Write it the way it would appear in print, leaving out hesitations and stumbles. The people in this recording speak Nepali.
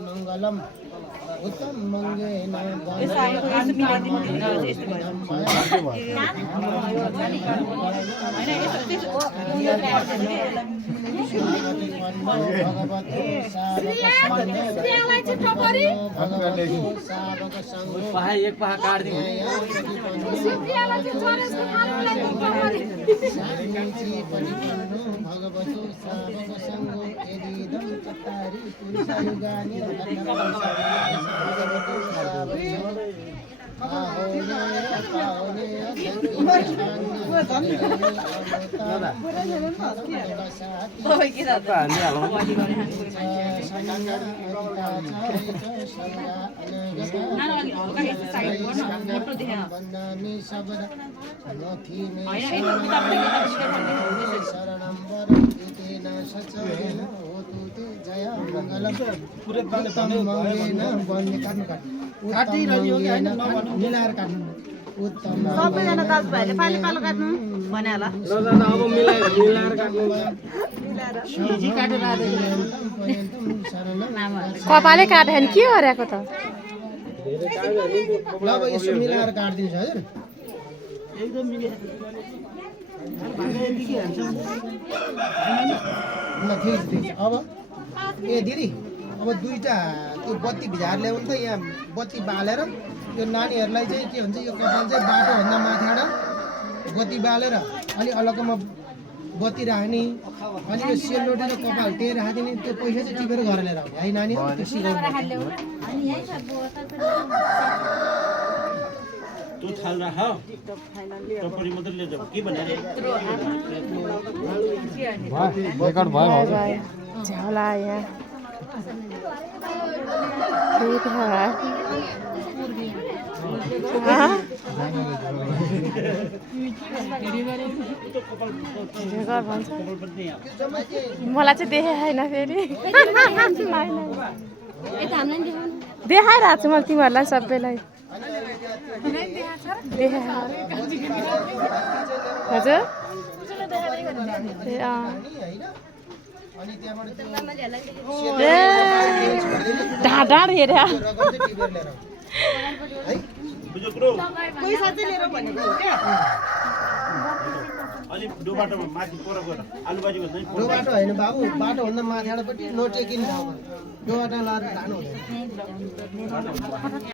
मंगलम उत्तम मंगेन एक पहा काट दी भगवतो सावक संगो एदीदं चत्तारि पुरुषयुगानि मिलाएर काट्नु उत्तम सबैजना दाजुभाइले पालो पालो काट्नु भने होला अब मिलाएर काट्नु कपाले काट्यो भने के गरेको त ल अब यसो मिलाएर काट्दिन्छ हजुर एकदम ल ठिक अब ए दिदी अब दुईटा त्यो बत्ती भिजाएर ल्याउनु त यहाँ बत्ती बालेर यो नानीहरूलाई चाहिँ के भन्छ यो कपाल चाहिँ बाटोभन्दा माथिबाट बत्ती बालेर अनि अलग्गमा बत्ती राख्ने अनि यो सेलरोटी र कपाल टेर राखिदिने त्यो पैसा चाहिँ टिपेर घर लिएर आउने है नानी त्यो सिकाउनु तू थाल रहा टपरी मात्र ले जाओ के बना रे रेकर्ड भयो झोला यहाँ ठीक है मलाई चाहिँ देखे छैन फेरि देखाइरहेको छु मैले तिमीहरूलाई सबैलाई हजुर ढाँडा हेर पैसा चाहिँ लिएर भनेको हो क्या अलि डोबाटोमा माथि पर गएर आलु भाजी भन्दै डोबाटो होइन बाबु बाटोभन्दा माथिबाटपट्टि नटेकिन डोबाटो लाएर जानु हुँदैन